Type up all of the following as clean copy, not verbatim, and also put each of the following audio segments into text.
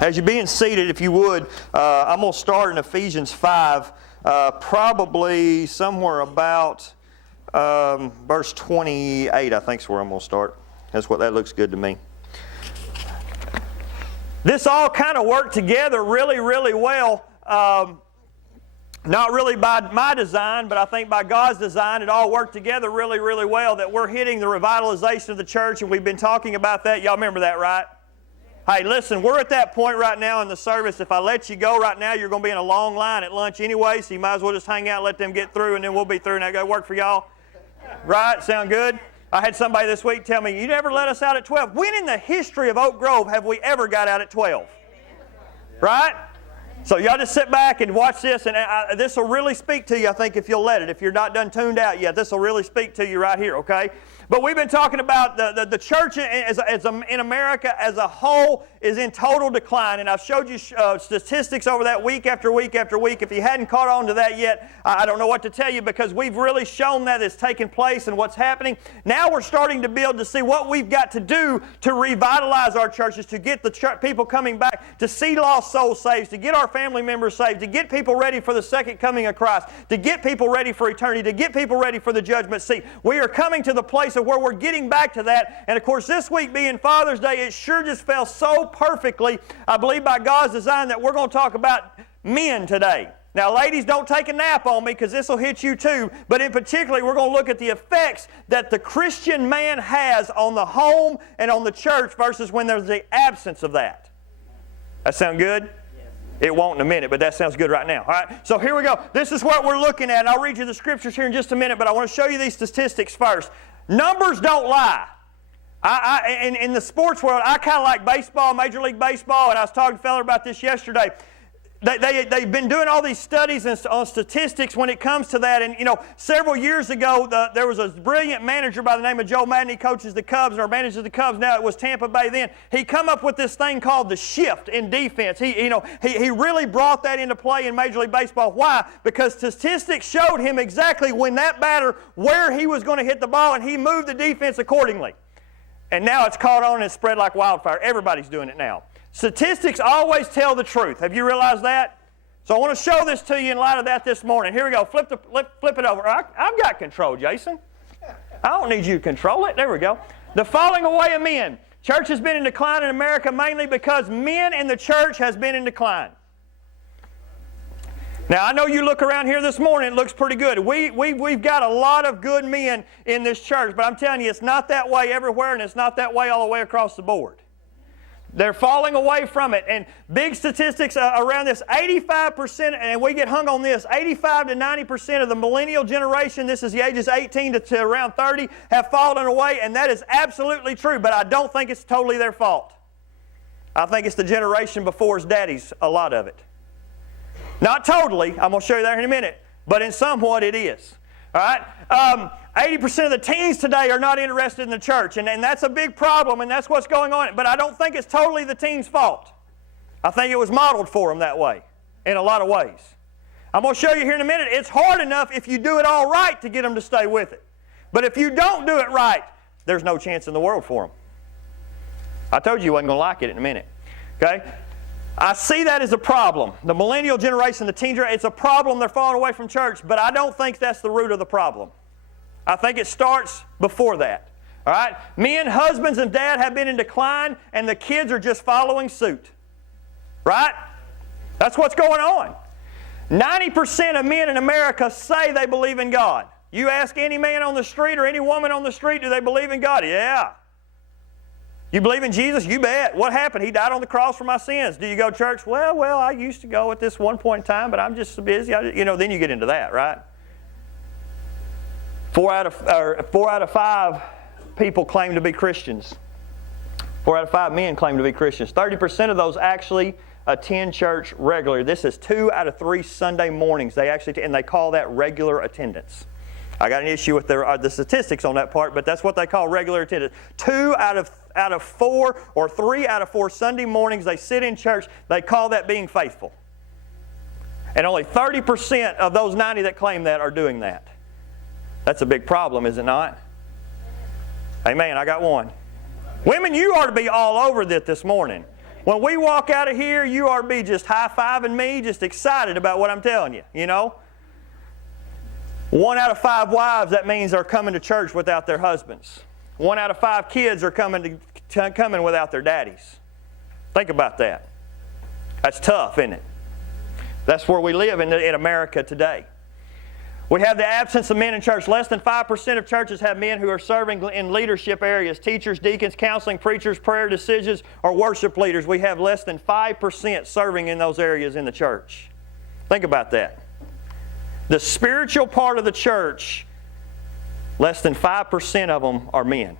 As you're being seated, if you would, I'm going to start in Ephesians 5, probably somewhere about verse 28, I think is where I'm going to start. That looks good to me. This all kind of worked together really, really well. Not really by my design, but I think by God's design, it all worked together really, really well, that we're hitting the revitalization of the church, and we've been talking about that. Y'all remember that, right? Hey, listen, we're at that point right now in the service. If I let you go right now, you're going to be in a long line at lunch anyway, so you might as well just hang out, let them get through, and then we'll be through. Now, go work for y'all? Right? Sound good? I had somebody this week tell me, you never let us out at 12. When in the history of Oak Grove have we ever got out at 12? Right? So y'all just sit back and watch this, and this will really speak to you, I think, if you'll let it. If you're not done tuned out yet, this will really speak to you right here, okay? But we've been talking about the church in America as a whole is in total decline. And I've showed you statistics over that week after week after week. If you hadn't caught on to that yet, I don't know what to tell you, because we've really shown that it's taking place and what's happening. Now we're starting to build to see what we've got to do to revitalize our churches, to get the people coming back, to see lost souls saved, to get our family members saved, to get people ready for the second coming of Christ, to get people ready for eternity, to get people ready for the judgment seat. We are coming to the place of where we're getting back to that. And of course, this week being Father's Day, it sure just fell so perfectly, I believe by God's design, that we're going to talk about men today. Now, ladies, don't take a nap on me, because this will hit you too. But in particular, we're going to look at the effects that the Christian man has on the home and on the church versus when there's the absence of that. That sound good? It won't in a minute, but that sounds good right now. All right, so here we go. This is what we're looking at. And I'll read you the scriptures here in just a minute, but I want to show you these statistics first. Numbers don't lie. In the sports world, I kind of like baseball, Major League Baseball, and I was talking to a fella about this yesterday. They've been doing all these studies on statistics when it comes to that. And, several years ago, there was a brilliant manager by the name of Joe Madden. He coaches the Cubs or manages the Cubs. Now it was Tampa Bay then. He come up with this thing called the shift in defense. He really brought that into play in Major League Baseball. Why? Because statistics showed him exactly when that batter, where he was going to hit the ball, and he moved the defense accordingly. And now it's caught on and it's spread like wildfire. Everybody's doing it now. Statistics always tell the truth. Have you realized that? So I want to show this to you in light of that this morning. Here we go. Flip it over. I've got control, Jason. I don't need you to control it. There we go. The falling away of men. Church has been in decline in America mainly because men in the church has been in decline. Now, I know you look around here this morning, it looks pretty good. We've got a lot of good men in this church, but I'm telling you, it's not that way everywhere, and it's not that way all the way across the board. They're falling away from it. And big statistics around this, 85%, and we get hung on this, 85 to 90% of the millennial generation, this is the ages 18 to around 30, have fallen away, and that is absolutely true, but I don't think it's totally their fault. I think it's the generation before's daddies, a lot of it. Not totally, I'm going to show you that in a minute, but in somewhat it is. All right? 80% of the teens today are not interested in the church, and that's a big problem, and that's what's going on. But I don't think it's totally the teens' fault. I think it was modeled for them that way in a lot of ways. I'm going to show you here in a minute. It's hard enough if you do it all right to get them to stay with it. But if you don't do it right, there's no chance in the world for them. I told you you wasn't going to like it in a minute. Okay? I see that as a problem. The millennial generation, the teen generation, it's a problem. They're falling away from church, but I don't think that's the root of the problem. I think it starts before that. All right? Men, husbands, and dad have been in decline, and the kids are just following suit. Right? That's what's going on. 90% of men in America say they believe in God. You ask any man on the street or any woman on the street, do they believe in God? Yeah. You believe in Jesus? You bet. What happened? He died on the cross for my sins. Do you go to church? Well, I used to go at this one point in time, but I'm just so busy. Then you get into that, right? 4 out of 5 people claim to be Christians. 4 out of 5 men claim to be Christians. 30% of those actually attend church regularly. This is 2 out of 3 Sunday mornings. And they call that regular attendance. I got an issue with the statistics on that part, but that's what they call regular attendance. 2 out of 4 or 3 out of 4 Sunday mornings they sit in church, they call that being faithful. And only 30% of those 90 that claim that are doing that. That's a big problem, is it not? Amen, I got one. Women, you ought to be all over this morning. When we walk out of here, you ought to be just high-fiving me, just excited about what I'm telling you, you know. 1 out of 5 wives, that means, are coming to church without their husbands. 1 out of 5 kids are coming without their daddies. Think about that. That's tough, isn't it? That's where we live in America today. We have the absence of men in church. Less than 5% of churches have men who are serving in leadership areas. Teachers, deacons, counseling, preachers, prayer decisions, or worship leaders. We have less than 5% serving in those areas in the church. Think about that. The spiritual part of the church, less than 5% of them are men.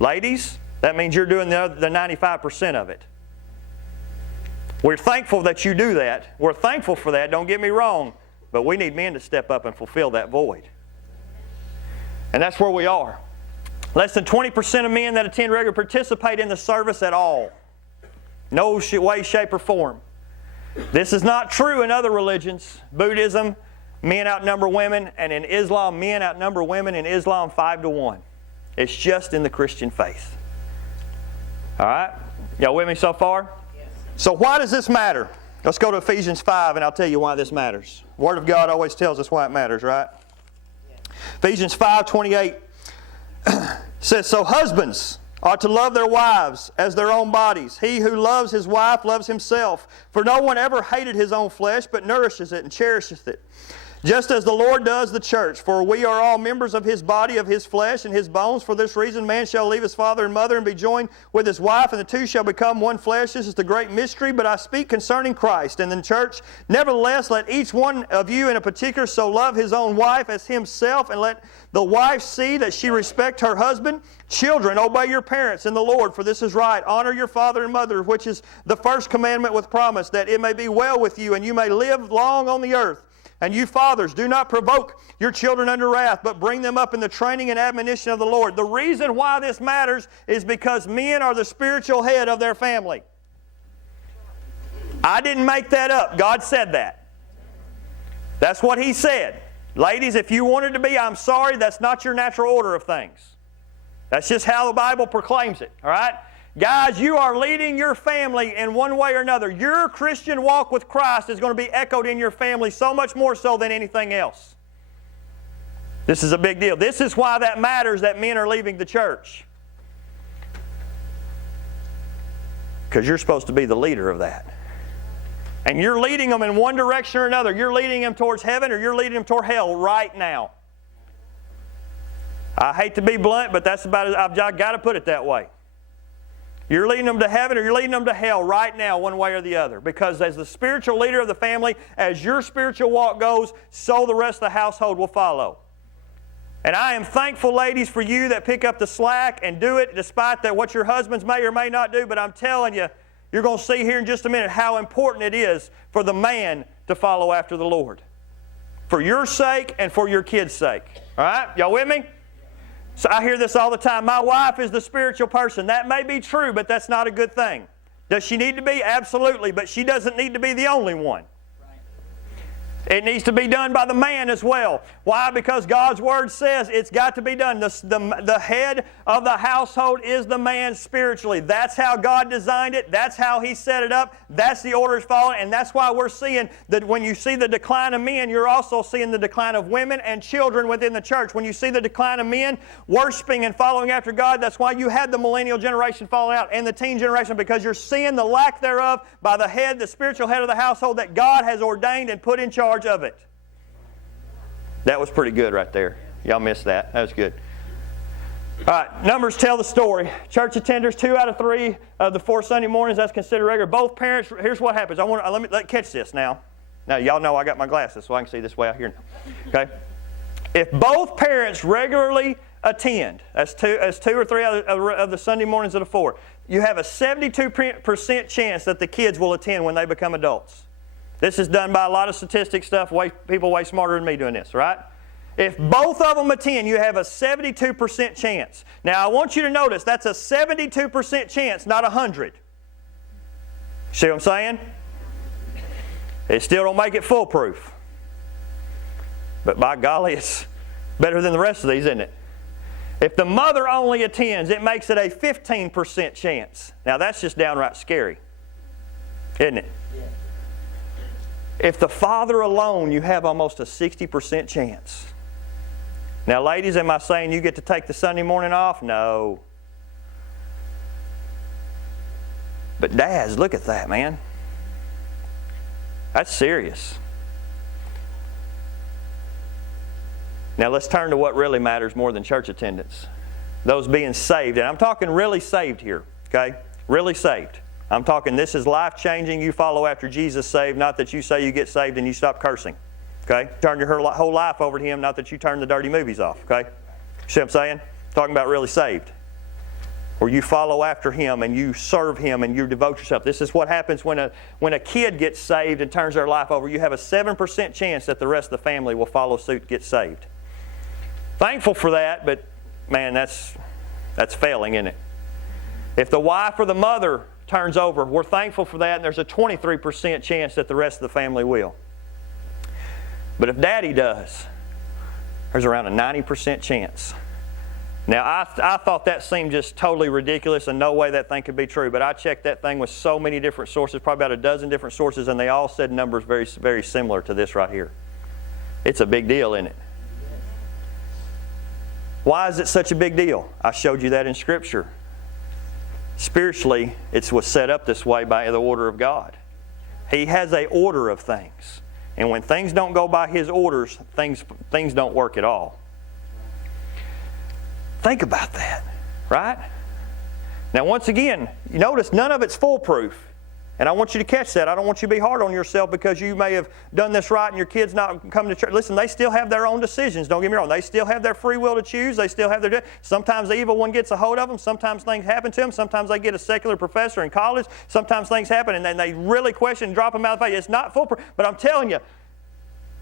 Ladies, that means you're doing the 95% of it. We're thankful that you do that. We're thankful for that, don't get me wrong. But we need men to step up and fulfill that void. And that's where we are. Less than 20% of men that attend regularly participate in the service at all. No way, shape, or form. This is not true in other religions. Buddhism, men outnumber women, and in Islam, men outnumber women in Islam 5-1. It's just in the Christian faith. All right? Y'all with me so far? Yes. So why does this matter? Let's go to Ephesians 5 and I'll tell you why this matters. The Word of God always tells us why it matters, right? Yeah. Ephesians 5:28 says, "So husbands ought to love their wives as their own bodies. He who loves his wife loves himself. For no one ever hated his own flesh, but nourishes it and cherisheth it. Just as the Lord does the church. For we are all members of His body, of His flesh and His bones. For this reason man shall leave his father and mother and be joined with his wife, and the two shall become one flesh. This is the great mystery, but I speak concerning Christ and the church. Nevertheless, let each one of you in a particular so love his own wife as himself, and let the wife see that she respect her husband. Children, obey your parents in the Lord, for this is right. Honor your father and mother, which is the first commandment with promise, that it may be well with you and you may live long on the earth. And you fathers, do not provoke your children unto wrath, but bring them up in the training and admonition of the Lord." The reason why this matters is because men are the spiritual head of their family. I didn't make that up. God said that. That's what He said. Ladies, if you wanted to be, I'm sorry, that's not your natural order of things. That's just how the Bible proclaims it. All right? Guys, you are leading your family in one way or another. Your Christian walk with Christ is going to be echoed in your family so much more so than anything else. This is a big deal. This is why that matters that men are leaving the church. Because you're supposed to be the leader of that. And you're leading them in one direction or another. You're leading them towards heaven or you're leading them toward hell right now. I hate to be blunt, but that's about it. I've got to put it that way. You're leading them to heaven or you're leading them to hell right now, one way or the other. Because as the spiritual leader of the family, as your spiritual walk goes, so the rest of the household will follow. And I am thankful, ladies, for you that pick up the slack and do it despite that what your husbands may or may not do. But I'm telling you, you're going to see here in just a minute how important it is for the man to follow after the Lord. For your sake and for your kids' sake. All right? Y'all with me? So I hear this all the time. My wife is the spiritual person. That may be true, but that's not a good thing. Does she need to be? Absolutely. But she doesn't need to be the only one. It needs to be done by the man as well. Why? Because God's Word says it's got to be done. The head of the household is the man spiritually. That's how God designed it. That's how He set it up. That's the order it's following. And that's why we're seeing that when you see the decline of men, you're also seeing the decline of women and children within the church. When you see the decline of men worshiping and following after God, that's why you had the millennial generation falling out and the teen generation, because you're seeing the lack thereof by the head, the spiritual head of the household that God has ordained and put in charge of it. That was pretty good right there. Y'all missed that. That was good. All right, numbers tell the story. Church attenders, 2 out of 3 of the 4 Sunday mornings, that's considered regular. Both parents, here's what happens. Let me catch this now. Now, y'all know I got my glasses, so I can see this way out here now. Okay? If both parents regularly attend, that's 2 or 3 of the Sunday mornings of the 4, you have a 72% chance that the kids will attend when they become adults. This is done by a lot of statistic stuff. People way smarter than me doing this, right? If both of them attend, you have a 72% chance. Now, I want you to notice that's a 72% chance, not 100. See what I'm saying? It still don't make it foolproof. But by golly, it's better than the rest of these, isn't it? If the mother only attends, it makes it a 15% chance. Now, that's just downright scary. Isn't it? Yeah. If the father alone, you have almost a 60% chance. Now, ladies, am I saying you get to take the Sunday morning off? No. But dads, look at that, man. That's serious. Now let's turn to what really matters more than church attendance. Those being saved. And I'm talking really saved here, okay? Really saved. I'm talking this is life-changing. You follow after Jesus saved, not that you say you get saved and you stop cursing, okay? Turn your whole life over to Him, not that you turn the dirty movies off, okay? See what I'm saying? Talking about really saved. Where you follow after Him and you serve Him and you devote yourself. This is what happens when a kid gets saved and turns their life over. You have a 7% chance that the rest of the family will follow suit and get saved. Thankful for that, but man, that's failing, isn't it? If the wife or the mother turns over, we're thankful for that, and there's a 23% chance that the rest of the family will. But if daddy does, there's around a 90% chance. Now, I thought that seemed just totally ridiculous and no way that thing could be true, but I checked that thing with so many different sources, probably about a dozen different sources, and they all said numbers very, very similar to this right here. It's a big deal, isn't it? Why is it such a big deal? I showed you that in Scripture. Spiritually, it was set up this way by the order of God. He has an order of things. And when things don't go by His orders, things don't work at all. Think about that, right? Now, once again, you notice none of it's foolproof. And I want you to catch that. I don't want you to be hard on yourself because you may have done this right and your kids not coming to church. Listen, they still have their own decisions. Don't get me wrong. They still have their free will to choose. They still have their... Sometimes the evil one gets a hold of them. Sometimes things happen to them. Sometimes they get a secular professor in college. Sometimes things happen and then they really question and drop them out of the faith. It's not foolproof. But I'm telling you,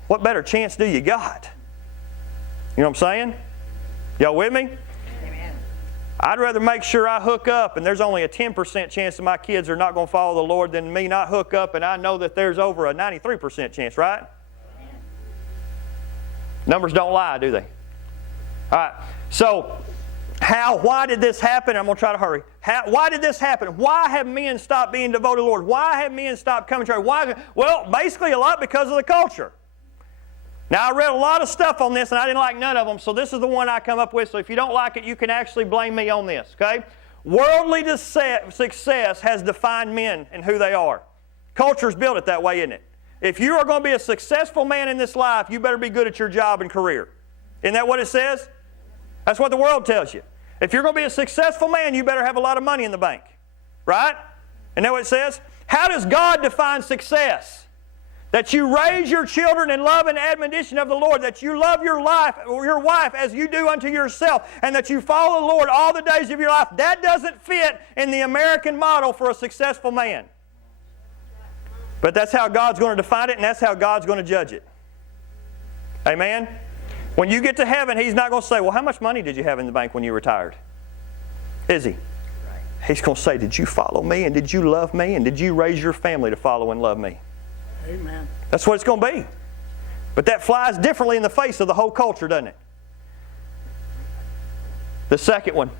what better chance do you got? You know what I'm saying? Y'all with me? I'd rather make sure I hook up and there's only a 10% chance that my kids are not going to follow the Lord than me not hook up and I know that there's over a 93% chance, right? Numbers don't lie, do they? All right. So, why did this happen? I'm going to try to hurry. Why did this happen? Why have men stopped being devoted to the Lord? Why have men stopped coming to church? Why? Well, basically a lot because of the culture. Now, I read a lot of stuff on this, and I didn't like none of them, so this is the one I come up with. So if you don't like it, you can actually blame me on this, okay? Worldly success has defined men and who they are. Culture's built it that way, isn't it? If you are going to be a successful man in this life, you better be good at your job and career. Isn't that what it says? That's what the world tells you. If you're going to be a successful man, you better have a lot of money in the bank. Right? Isn't that what it says? How does God define success? That you raise your children in love and admonition of the Lord, that you love your wife as you do unto yourself, and that you follow the Lord all the days of your life. That doesn't fit in the American model for a successful man. But that's how God's going to define it, and that's how God's going to judge it. Amen? When you get to heaven, He's not going to say, well, how much money did you have in the bank when you retired? Is He? He's going to say, did you follow me, and did you love me, and did you raise your family to follow and love me? Amen. That's what it's going to be. But that flies differently in the face of the whole culture, doesn't it? The second one,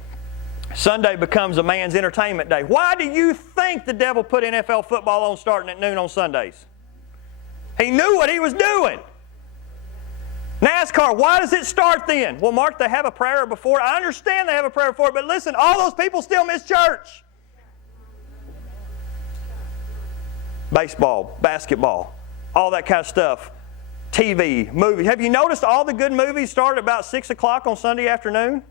Sunday becomes a man's entertainment day. Why do you think the devil put NFL football on starting at noon on Sundays? He knew what he was doing. NASCAR, why does it start then? Well, Mark, they have a prayer before. I understand they have a prayer before it, but listen, all those people still miss church. Baseball, basketball, all that kind of stuff. TV, movies. Have you noticed all the good movies start at about 6 o'clock on Sunday afternoon?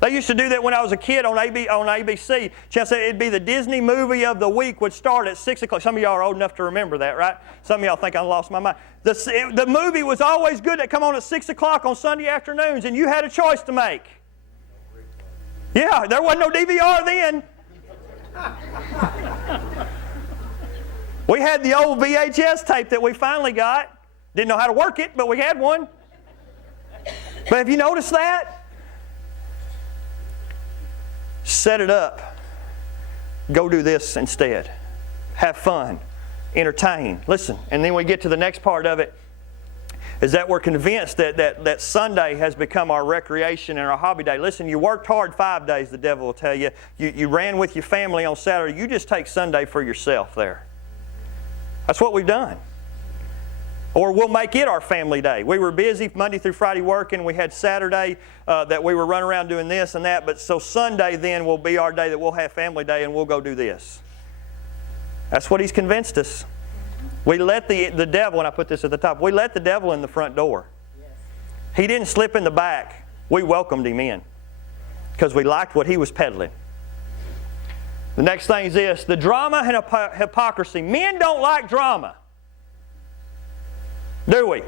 They used to do that when I was a kid on ABC. It'd be the Disney movie of the week would start at 6 o'clock. Some of y'all are old enough to remember that, right? Some of y'all think I lost my mind. The movie was always good that come on at 6 o'clock on Sunday afternoons, and you had a choice to make. Yeah, there wasn't no DVR then. We had the old VHS tape that we finally got. Didn't know how to work it, but we had one. But have you noticed that? Set it up. Go do this instead. Have fun. Entertain. Listen, and then we get to the next part of it, is that we're convinced that Sunday has become our recreation and our hobby day. Listen, you worked hard 5 days, the devil will tell you. You ran with your family on Saturday. You just take Sunday for yourself there. That's what we've done. Or we'll make it our family day. We were busy Monday through Friday working. We had Saturday that we were running around doing this and that. But so Sunday then will be our day that we'll have family day and we'll go do this. That's what he's convinced us. We let the devil, and I put this at the top, we let the devil in the front door. He didn't slip in the back. We welcomed him in because we liked what he was peddling. The next thing is this, the drama and hypocrisy. Men don't like drama. Do we?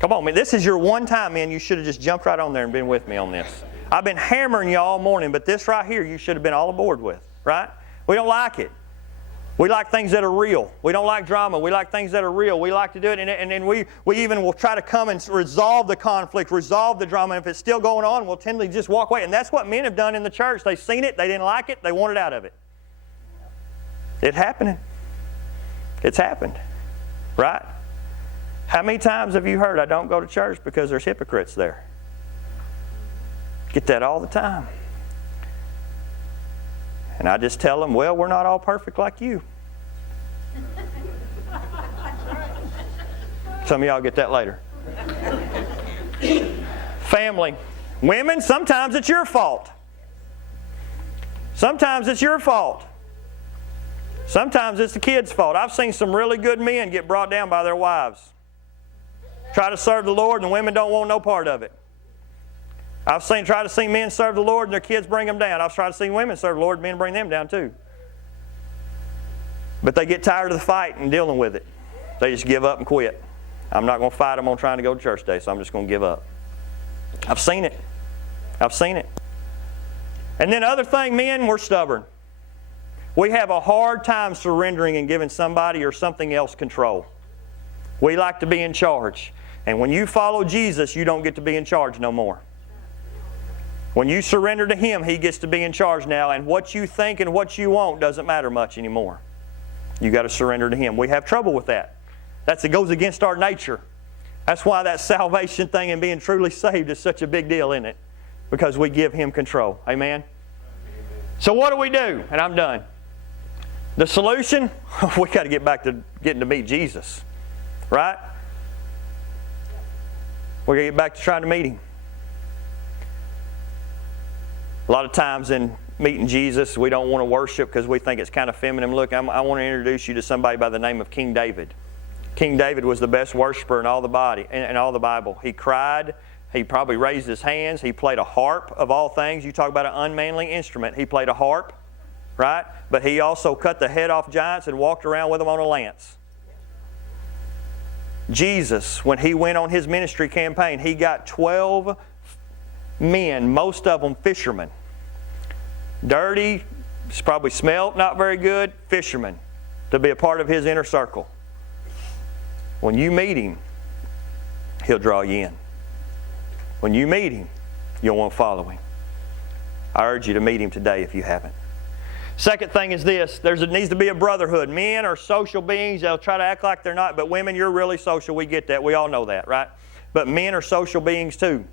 Come on, man. This is your one time, man. You should have just jumped right on there and been with me on this. I've been hammering you all morning, but this right here you should have been all aboard with, right? We don't like it. We like things that are real. We don't like drama. We like things that are real. We like to do it, and we even will try to come and resolve the conflict, resolve the drama. And if it's still going on, we'll tend to just walk away. And that's what men have done in the church. They've seen it. They didn't like it. They wanted out of it. It's happening. It's happened. Right? How many times have you heard, I don't go to church because there's hypocrites there? Get that all the time. And I just tell them, well, we're not all perfect like you. Some of y'all get that later. Family. Women, sometimes it's your fault. Sometimes it's your fault. Sometimes it's the kids' fault. I've seen some really good men get brought down by their wives. Try to serve the Lord and the women don't want no part of it. I've tried to see men serve the Lord and their kids bring them down. I've tried to see women serve the Lord and men bring them down too. But they get tired of the fight and dealing with it. They just give up and quit. I'm not going to fight them on trying to go to church today, so I'm just going to give up. I've seen it. I've seen it. And then other thing, men, we're stubborn. We have a hard time surrendering and giving somebody or something else control. We like to be in charge. And when you follow Jesus, you don't get to be in charge no more. When you surrender to Him, He gets to be in charge now. And what you think and what you want doesn't matter much anymore. You've got to surrender to Him. We have trouble with that. It goes against our nature. That's why that salvation thing and being truly saved is such a big deal, isn't it? Because we give Him control. Amen? So what do? And I'm done. The solution? We got to get back to getting to meet Jesus. Right? We're going to get back to trying to meet Him. A lot of times in meeting Jesus, we don't want to worship because we think it's kind of feminine. Look, I want to introduce you to somebody by the name of King David. King David was the best worshiper in all the Bible. He cried. He probably raised his hands. He played a harp of all things. You talk about an unmanly instrument. He played a harp, right? But he also cut the head off giants and walked around with them on a lance. Jesus, when He went on His ministry campaign, He got 12 men, most of them fishermen. Dirty, probably smelled not very good, fishermen, to be a part of His inner circle. When you meet Him, He'll draw you in. When you meet Him, you'll want to follow Him. I urge you to meet Him today if you haven't. Second thing is this, there needs to be a brotherhood. Men are social beings. They'll try to act like they're not, but women, you're really social. We get that. We all know that, right? But men are social beings too.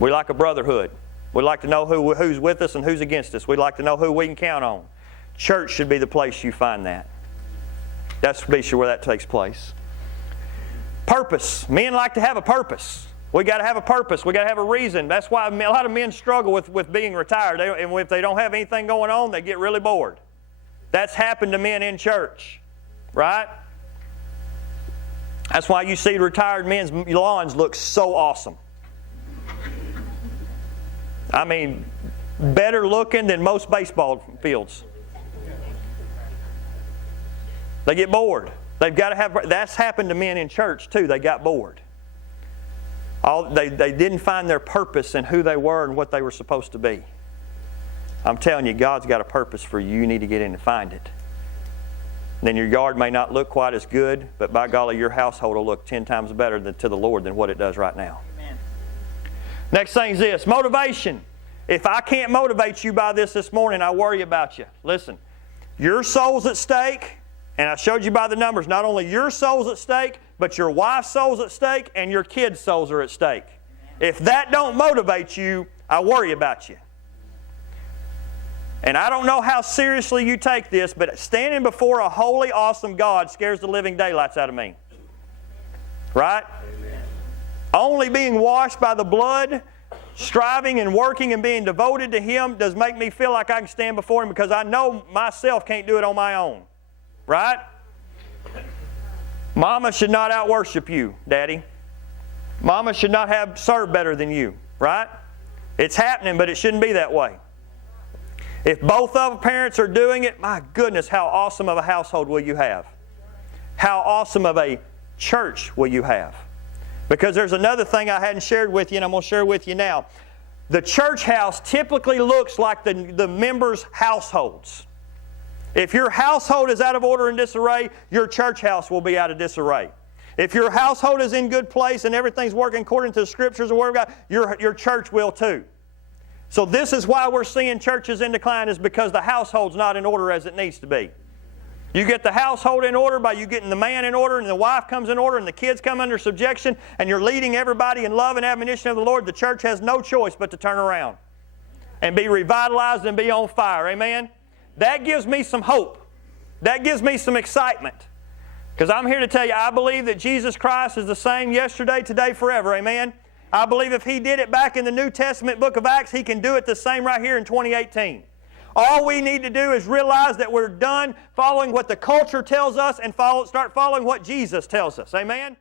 We like a brotherhood. We like to know who's with us and who's against us. We like to know who we can count on. Church should be the place you find that. That's be sure where that takes place. Purpose. Men like to have a purpose. We got to have a purpose. We got to have a reason. That's why a lot of men struggle with being retired. And if they don't have anything going on, they get really bored. That's happened to men in church, right? That's why you see retired men's lawns look so awesome. I mean, better looking than most baseball fields. They get bored. They've got to have. That's happened to men in church too. They got bored. They didn't find their purpose in who they were and what they were supposed to be. I'm telling you, God's got a purpose for you. You need to get in and find it. Then your yard may not look quite as good, but by golly, your household will look 10 times better to the Lord than what it does right now. Amen. Next thing is this, motivation. If I can't motivate you by this morning, I worry about you. Listen, your soul's at stake, and I showed you by the numbers, not only your soul's at stake, but your wife's soul's at stake, and your kids' souls are at stake. If that don't motivate you, I worry about you. And I don't know how seriously you take this, but standing before a holy, awesome God scares the living daylights out of me. Right? Amen. Only being washed by the blood, striving and working and being devoted to Him does make me feel like I can stand before Him, because I know myself can't do it on my own. Right? Mama should not out-worship you, Daddy. Mama should not have served better than you. Right? It's happening, but it shouldn't be that way. If both of the parents are doing it, my goodness, how awesome of a household will you have? How awesome of a church will you have? Because there's another thing I hadn't shared with you, and I'm going to share with you now. The church house typically looks like the members' households. If your household is out of order and disarray, your church house will be out of disarray. If your household is in good place and everything's working according to the Scriptures and Word of God, your church will too. So this is why we're seeing churches in decline, is because the household's not in order as it needs to be. You get the household in order by you getting the man in order, and the wife comes in order, and the kids come under subjection, and you're leading everybody in love and admonition of the Lord. The church has no choice but to turn around and be revitalized and be on fire. Amen? That gives me some hope. That gives me some excitement. Because I'm here to tell you, I believe that Jesus Christ is the same yesterday, today, forever. Amen? I believe if He did it back in the New Testament book of Acts, He can do it the same right here in 2018. All we need to do is realize that we're done following what the culture tells us and start following what Jesus tells us. Amen?